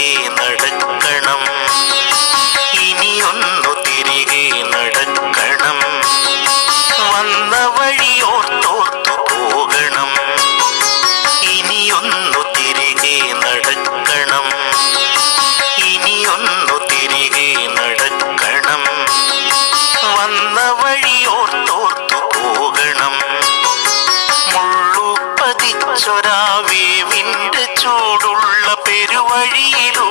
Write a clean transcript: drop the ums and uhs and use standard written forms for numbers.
തിരികെ നടക്കണം, ഇനിയൊന്നു തിരികെ നടക്കണം. വന്ന വഴിയോർത്തോർത്തു പോകണം, ഇനിയൊന്നു തിരികെ നടക്കണം, ഇനിയൊന്നു തിരികെ നടക്കണം. വന്ന വഴിയോർത്തോർത്തു പോകണം. മുള്ളുപതിച്ചൊരാവേവിൻ്റെ ചൂടുള്ള പെരുവഴിയിലൂ